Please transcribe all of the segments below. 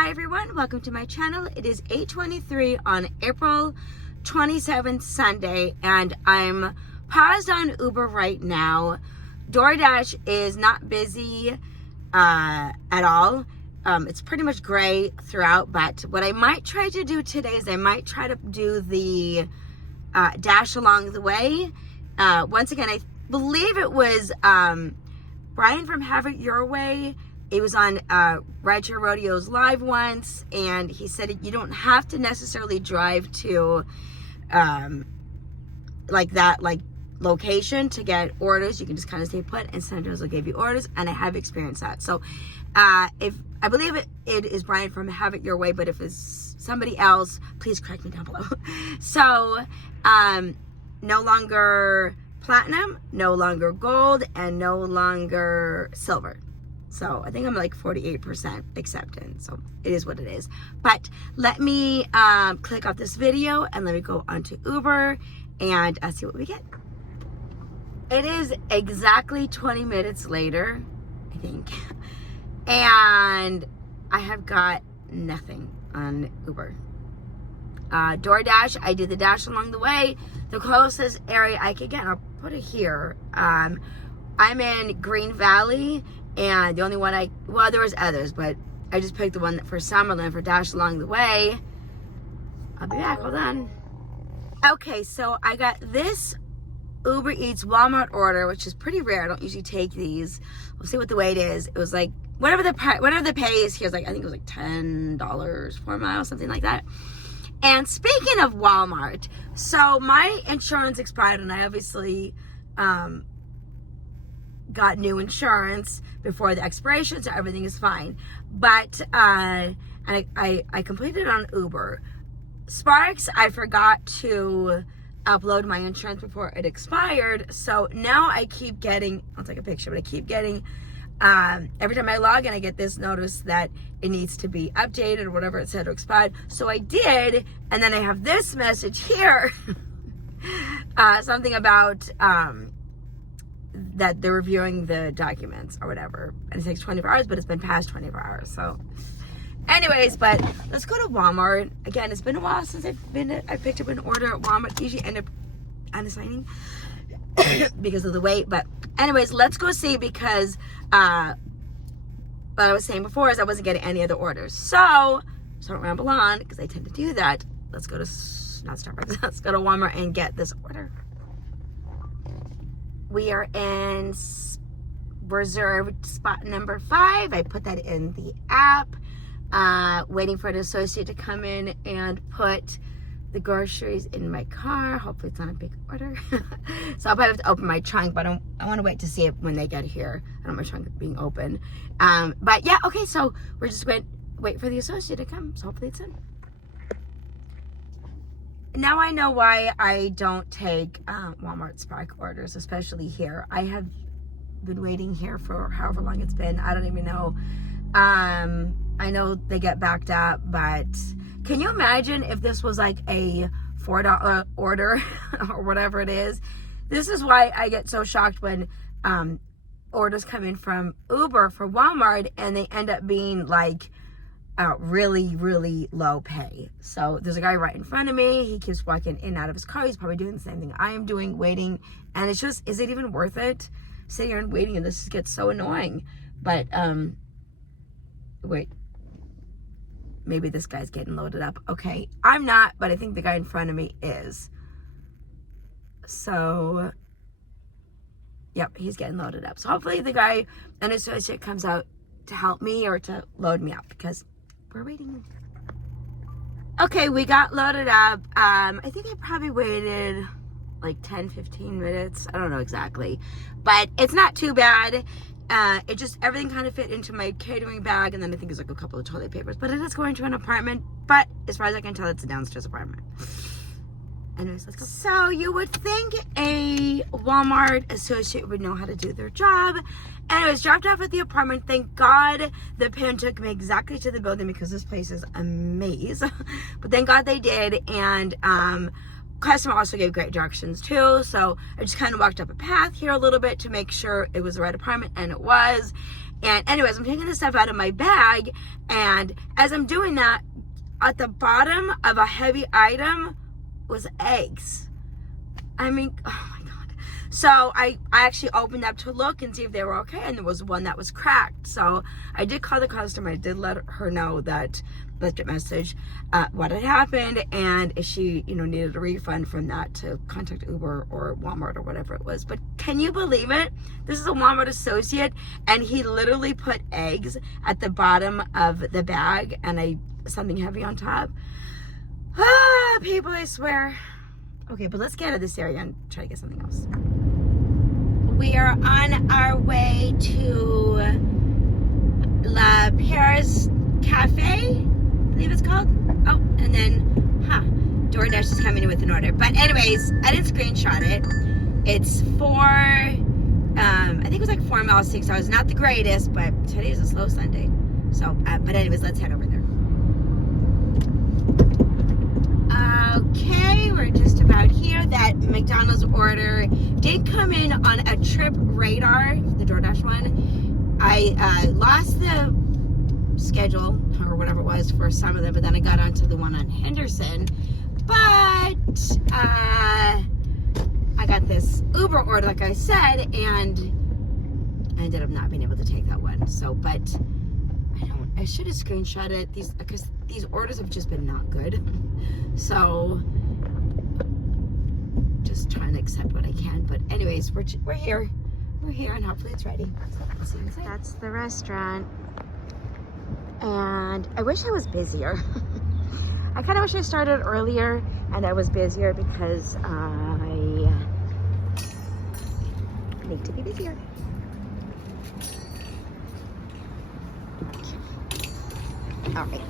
Hi everyone, welcome to my channel. It is 8:23 on April 27th, Sunday, and I'm paused on Uber right now. DoorDash is not busy at all. It's pretty much gray throughout, but what I might try to do today is I might try to do the dash along the way. Once again, I believe it was Brian from Have It Your Way. It was on Ride Your Rodeos Live once, and he said you don't have to necessarily drive to like location to get orders. You can just kind of stay put, and sometimes they'll give you orders, and I have experienced that. So if I believe it is Brian from Have It Your Way, but if it's somebody else, please correct me down below. So no longer platinum, no longer gold, and no longer silver. So I think I'm like 48% acceptance. So it is what it is. But let me click off this video and let me go onto Uber and see what we get. It is exactly 20 minutes later, I think. And I have got nothing on Uber. DoorDash, I did the dash along the way. The closest area I could get, I'll put it here. I'm in Green Valley. And the only one well, there was others, but I just picked the one for Summerlin for dash along the way. I'll be back, hold on. Okay, so I got this Uber Eats Walmart order, which is pretty rare. I don't usually take these. We'll see what the weight is. It was like, whatever the pay is here, is like, I think it was like $10 for a mile, something like that. And speaking of Walmart, so my insurance expired, and I obviously got new insurance before the expiration, so everything is fine. But and I completed it on Uber. Sparks, I forgot to upload my insurance before it expired, so now I keep getting, I'll take a picture, but I keep getting every time I log in, I get this notice that it needs to be updated or whatever it said or expired. So I did, and then I have this message here something about that they're reviewing the documents or whatever, and it takes 24 hours, but it's been past 24 hours. So anyways, but let's go to Walmart. Again, it's been a while since I picked up an order at Walmart. Usually end up unassigning because of the wait, but anyways, let's go see, because what I was saying before is I wasn't getting any other orders. So don't ramble on, because I tend to do that. Let's go to, not Starbucks, let's go to Walmart and get this order. We are in reserved spot number 5. I put that in the app, waiting for an associate to come in and put the groceries in my car. Hopefully it's not a big order. So I'll probably have to open my trunk, but I want to wait to see it when they get here. I don't want my trunk being open. But yeah, okay, so we're just going to wait for the associate to come. So hopefully it's in. Now I know why I don't take Walmart Spark orders, especially here. I have been waiting here for however long it's been. I don't even know. I know they get backed up, but can you imagine if this was like a $4 order or whatever it is? This is why I get so shocked when orders come in from Uber for Walmart and they end up being like really, really low pay. So there's a guy right in front of me. He keeps walking in and out of his car. He's probably doing the same thing I am doing, waiting. And it's just, is it even worth it? Sitting here and waiting, and this gets so annoying. But, wait. Maybe this guy's getting loaded up. Okay, I'm not, but I think the guy in front of me is. So, yep, he's getting loaded up. So hopefully the guy, an associate, comes out to help me or to load me up, because we're waiting. Okay, we got loaded up. I think I probably waited like 10-15 minutes. I don't know exactly, but it's not too bad. It just, everything kind of fit into my catering bag, and then I think there's like a couple of toilet papers, but it is going to an apartment. But as far as I can tell, it's a downstairs apartment. Anyways, let's go. So you would think a Walmart associate would know how to do their job. And it was dropped off at the apartment. Thank God the pin took me exactly to the building, because this place is a maze. But thank God they did. And customer also gave great directions too. So I just kind of walked up a path here a little bit to make sure it was the right apartment, and it was. And anyways, I'm taking the stuff out of my bag, and as I'm doing that, at the bottom of a heavy item was eggs. I mean, oh my God. So I actually opened up to look and see if they were okay, and there was one that was cracked. So I did call the customer. I did let her know that, left a message, what had happened, and if she, needed a refund from that, to contact Uber or Walmart or whatever it was. But can you believe it? This is a Walmart associate, and he literally put eggs at the bottom of the bag and something heavy on top. Ah, people, I swear. Okay, but let's get out of this area and try to get something else. We are on our way to La Paris Cafe, I believe it's called. Oh, and then, DoorDash is coming in with an order. But anyways, I didn't screenshot it. It's I think it was like 4 miles, 6 hours. Not the greatest, but today is a slow Sunday. So, but anyways, let's head over there. Okay, we're just about here. That McDonald's order did come in on a Trip Radar, the DoorDash one. I lost the schedule or whatever it was for some of them, but then I got onto the one on Henderson. But I got this Uber order, like I said, and I ended up not being able to take that one. So, but I should have screenshot it, because these orders have just been not good. So just trying to accept what I can. But anyways, we're here. We're here, and hopefully it's ready. So let's see inside. That's the restaurant. And I wish I was busier. I kind of wish I started earlier and I was busier, because I need to be busier. All right.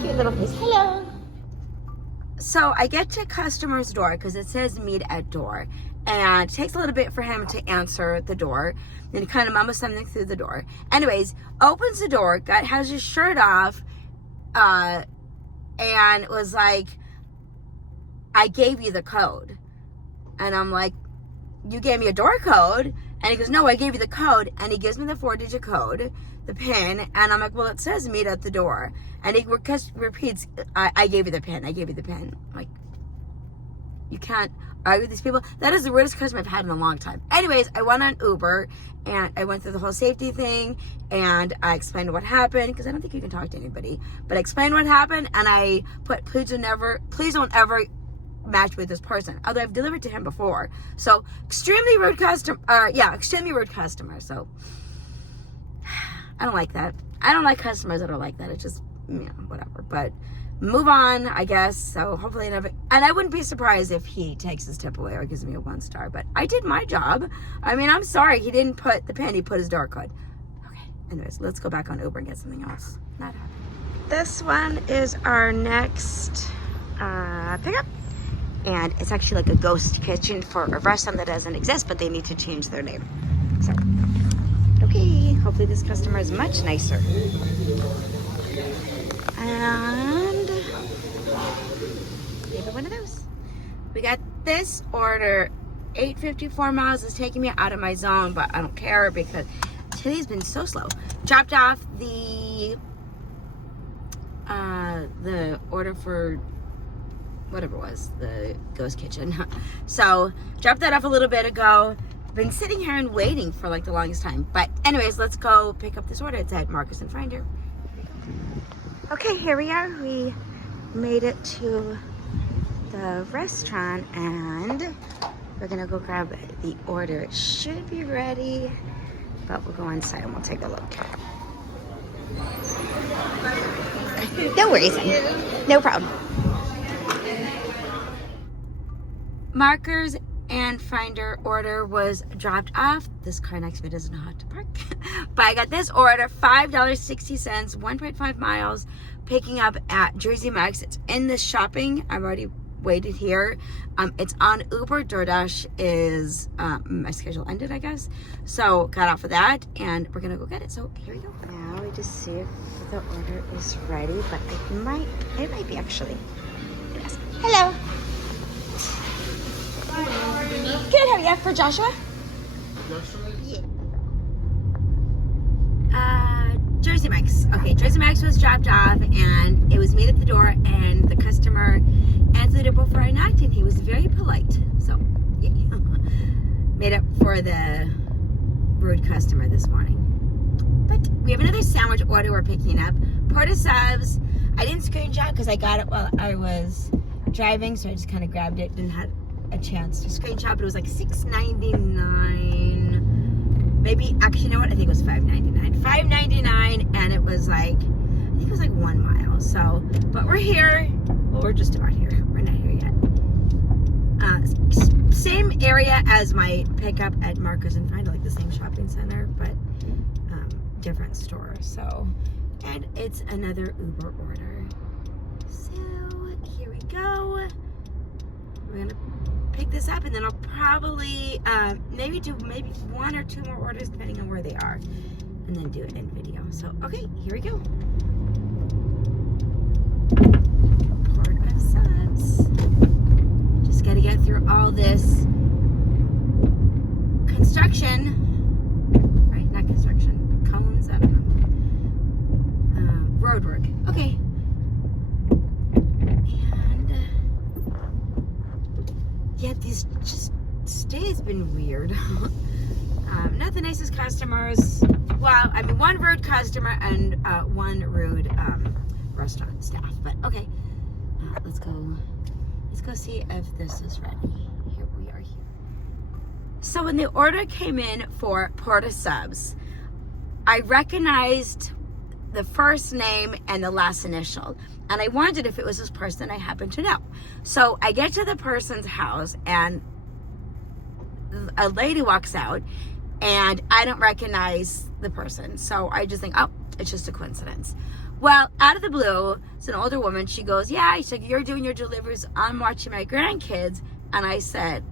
Cute little face. Hello. So I get to customer's door because it says meet at door, and it takes a little bit for him to answer the door. Then he kind of mumbles something through the door. Anyways, opens the door, has his shirt off, and was like, I gave you the code. And I'm like, you gave me a door code? And he goes, no, I gave you the code. And he gives me the 4-digit code, the PIN. And I'm like, well, it says meet at the door. And he repeats, I gave you the PIN. I gave you the PIN. I'm like, you can't argue with these people. That is the weirdest customer I've had in a long time. Anyways, I went on Uber, and I went through the whole safety thing, and I explained what happened, because I don't think you can talk to anybody. But I explained what happened, and I put, please don't ever match with this person. Although I've delivered to him before. So, extremely rude customer. Extremely rude customer. So, I don't like that. I don't like customers that are like that. It's just, whatever. But move on, I guess. So hopefully never. And I wouldn't be surprised if he takes his tip away or gives me a 1 star. But I did my job. I mean, I'm sorry he didn't put the PIN. He put his door code. Okay. Anyways, let's go back on Uber and get something else. Not happy. This one is our next pickup. And it's actually like a ghost kitchen for a restaurant that doesn't exist, but they need to change their name. So, okay. Hopefully this customer is much nicer. And maybe one of those. We got this order. 8:54 miles is taking me out of my zone, but I don't care because today's been so slow. Dropped off the order for whatever it was, the ghost kitchen. So dropped that off a little bit ago. Been sitting here and waiting for like the longest time. But anyways, let's go pick up this order. It's at Marcus and Finder. Okay, here we are. We made it to the restaurant, and we're gonna go grab the order. It should be ready, but we'll go inside and we'll take a look. No worries, no problem. Markers and Finder order was dropped off. This car next to me doesn't know how to park. But I got this order, $5.60, 1.5 miles, picking up at Jersey Mike's. It's in the shopping. I've already waited here. It's on Uber. DoorDash is, my schedule ended, I guess. So got off of that, and we're gonna go get it. So here we go. Now we just see if the order is ready, but it might be actually. Yes. Hello. Good, how are you? For Joshua? Yeah. Jersey Mike's. Okay, Jersey Mike's was dropped off, and it was me at the door, and the customer answered it before I knocked, and he was very polite. So, yeah. Made up for the rude customer this morning. But we have another sandwich order we're picking up. Porta subs. I didn't screenshot because I got it while I was driving, so I just kind of grabbed it and had a chance to screenshot, but it was like $6.99. Maybe, actually, you know what? I think it was $5.99. $5.99, and it was like, I think it was like 1 mile. So, but we're here. Well, we're just about here. We're not here yet. Same area as my pickup at Marcus and Find, like the same shopping center, but different store. So, and it's another Uber order. So, here we go. We're gonna pick this up, and then I'll probably maybe do 1 or 2 more orders depending on where they are, and then do it in video. So okay, here we go. Port of subs. Just gotta get through all this construction, right? Not construction, cones. I don't know. Road work. Okay. Yeah, these today has been weird. Not the nicest customers. Well, I mean, 1 rude customer and 1 rude restaurant staff. But okay, let's go see if this is ready. Here we are here. So when the order came in for Porta subs, I recognized the first name and the last initial, and I wondered if it was this person I happen to know. So I get to the person's house, and a lady walks out, and I don't recognize the person. So I just think, oh, it's just a coincidence. Well, out of the blue, it's an older woman. She goes, yeah, she's like, you're doing your deliveries. I'm watching my grandkids. And I said,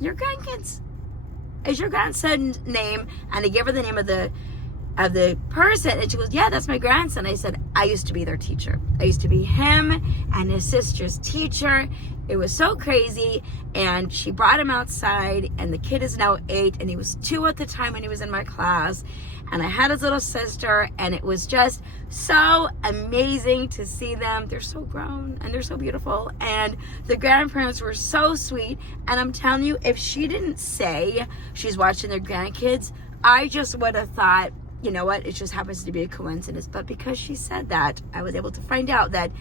your grandkids? Is your grandson's name? And I give her the name of the person, and she goes, yeah, that's my grandson. I said, I used to be their teacher. I used to be him and his sister's teacher. It was so crazy. And she brought him outside, and the kid is now 8, and he was 2 at the time when he was in my class. And I had his little sister, and it was just so amazing to see them. They're so grown, and they're so beautiful, and the grandparents were so sweet. And I'm telling you, if she didn't say she's watching their grandkids, I just would have thought, you know what, it just happens to be a coincidence. But because she said that, I was able to find out that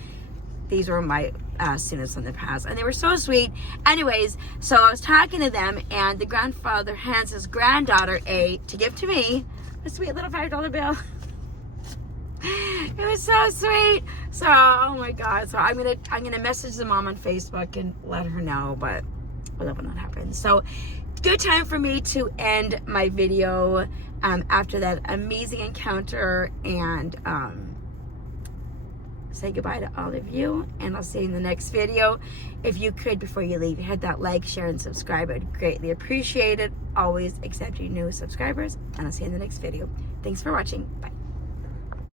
these were my students in the past, and they were so sweet. Anyways, so I was talking to them, and the grandfather hands his granddaughter to give to me a sweet little $5 bill. It was so sweet. So, oh my God. So I'm gonna message the mom on Facebook and let her know, but that will not happen. So, good time for me to end my video after that amazing encounter, and say goodbye to all of you, and I'll see you in the next video. If you could, before you leave, hit that like, share, and subscribe. I'd greatly appreciate it. Always accepting new subscribers, and I'll see you in the next video. Thanks for watching. Bye.